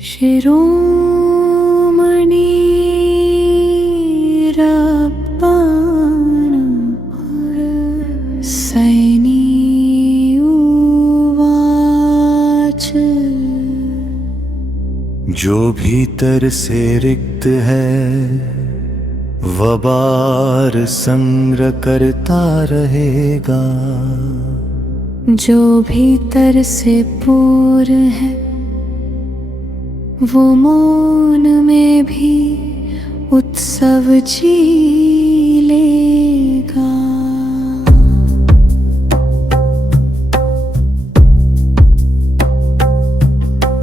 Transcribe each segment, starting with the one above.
शिरोमणि रब्बान सैनी उवाच। जो भीतर से रिक्त है वह बार संग्रह करता रहेगा। जो भीतर से पूर्ण है वो मौन में भी उत्सव जी लेगा।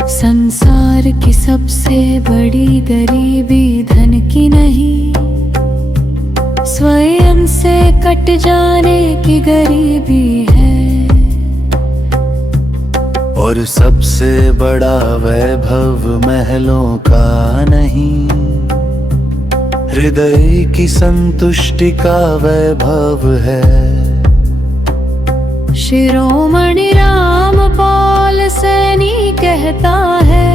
संसार की सबसे बड़ी गरीबी धन की नहीं, स्वयं से कट जाने की गरीबी है। और सबसे बड़ा वैभव महलों का नहीं, हृदय की संतुष्टि का वैभव है। शिरोमणि रामपाल सैनी कहता है,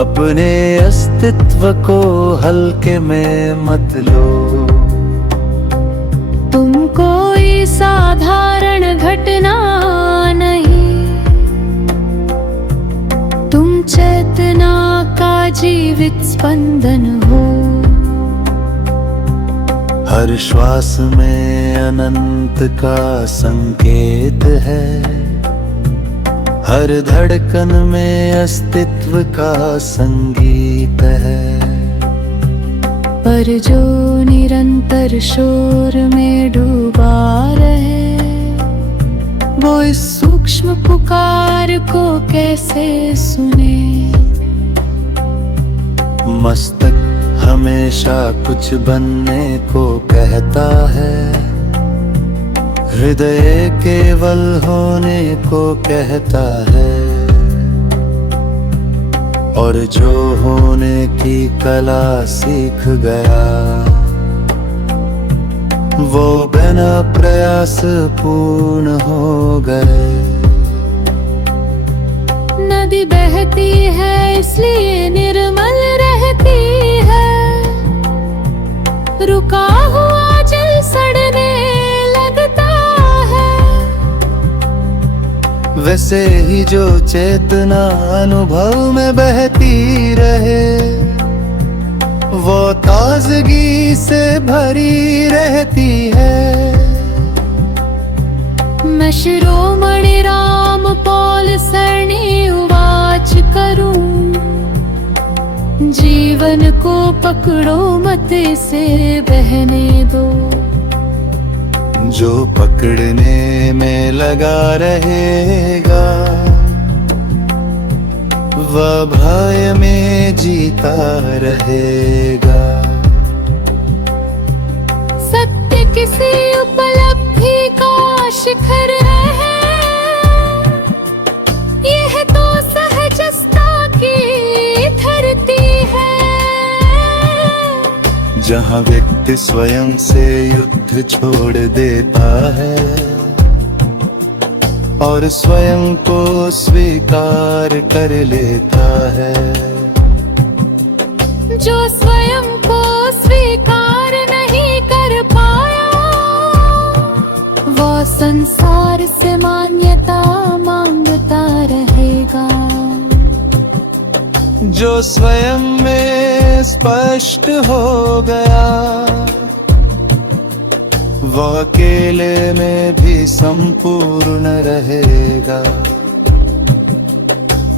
अपने अस्तित्व को हल्के में मत लो। तुम कोई साधारण घटना नहीं, तुम चेतना का जीवित स्पंदन हो। हर श्वास में अनंत का संकेत है, हर धड़कन में अस्तित्व का संगीत है। पर जो निरंतर शोर में डूबा रहे, वो इस सूक्ष्म पुकार को कैसे सुने। मस्तक हमेशा कुछ बनने को कहता है, हृदय केवल होने को कहता है। और जो होने की कला सीख गया वो बिना प्रयास पूर्ण हो गए। नदी बहती है इसलिए निर्मल रहती है, रुका हुआ जल सड़ने लगता है। वैसे ही जो चेतना अनुभव में बहती रहे वो ताजगी से भरी रहती है। मैं शिरोमणि रामपाल सैनी उवाच करूं, जीवन को पकड़ो मत इसे बहने दो। जो पकड़ने में लगा रहेगा वह भय में जीता रहेगा। सत्य किसी उपलब्धि का शिखर है, यह तो सहजता की धरती है। जहाँ व्यक्ति स्वयं से युद्ध छोड़ देता है और स्वयं को स्वीकार कर लेता है। जो स्वयं को स्वीकार नहीं कर पाया वो संसार से मान्यता मांगता रहेगा। जो स्वयं में स्पष्ट हो गया वो अकेले में भी संपूर्ण रहेगा।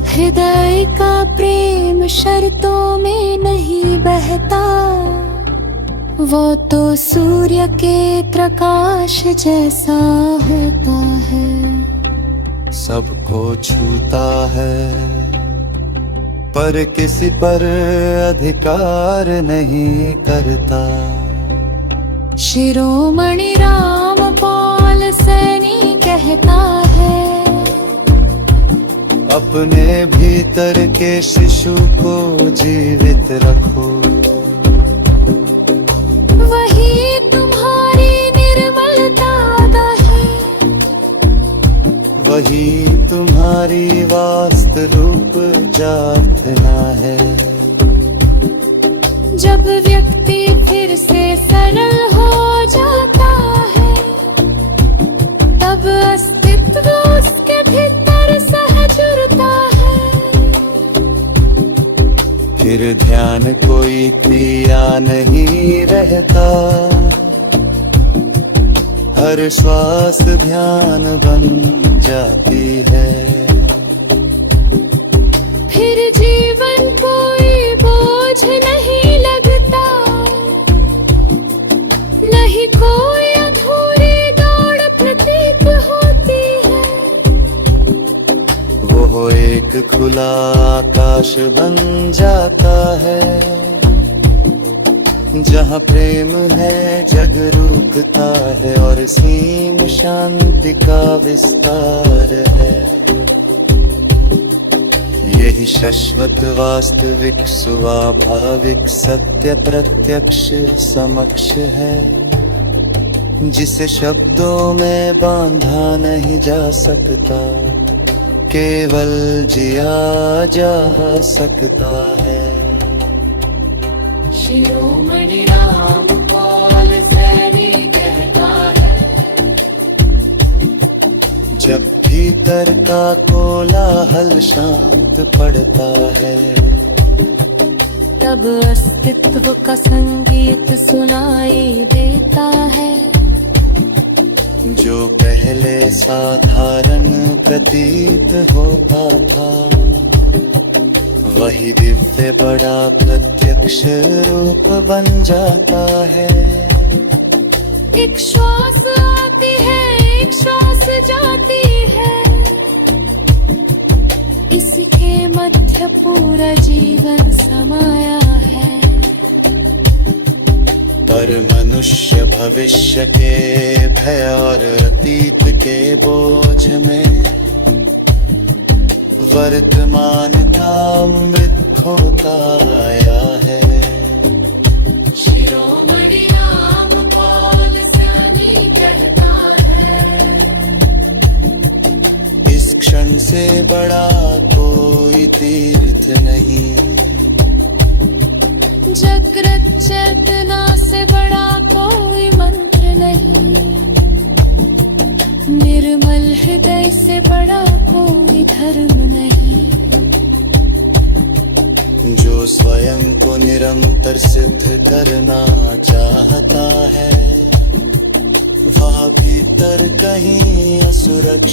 हृदय का प्रेम शर्तों में नहीं बहता, वो तो सूर्य के प्रकाश जैसा होता है। सबको छूता है पर किसी पर अधिकार नहीं करता। शिरोमणि रामपाल सैनी कहता है, अपने भीतर के शिशु को जीवित रखो। वही तुम्हारी निर्मलता है। वही तुम्हारी वास्तरूप प्रार्थना है। जब व्यक्ति फिर से सरल हो जाता है, तब अस्तित्व उसके भीतर सहज उड़ता है। फिर ध्यान कोई क्रिया नहीं रहता, हर श्वास ध्यान बन जाती है। फिर जीवन कोई बोझ नहीं लगता, नहीं कोई अधूरी दौड़ प्रतीत होती है। वो एक खुला आकाश बन जाता है, जहाँ प्रेम है जग रुकता है और सीम शांति का विस्तार है। यही शाश्वत वास्तविक स्वाभाविक सत्य प्रत्यक्ष समक्ष है, जिसे शब्दों में बांधा नहीं जा सकता, केवल जिया जा सकता है। शिरोमणि रामपाल सैनी कहता है, जब भीतर का कोलाहल शांत पड़ता है, तब अस्तित्व का संगीत सुनाई देता है। जो पहले साधारण प्रतीत होता था, वही दिव्य बड़ा प्रत्यक्ष रूप बन जाता है। एक श्वास आती है, एक श्वास जाती है, इसके मध्य पूरा जीवन समाया है। पर मनुष्य भविष्य के भय और अतीत के बोझ में वर्तमान का अमृत खोता आया है। शिरोमणि रामपाल सैनी कहता है, इस क्षण से बड़ा कोई तीर्थ नहीं, जागृत चेतना से बड़ा कोई मंत्र नहीं, निर्मल हृदय से बड़ा कोई धर्म नहीं। जो स्वयं को निरंतर सिद्ध करना चाहता है, वह भीतर कहीं असुरक्षित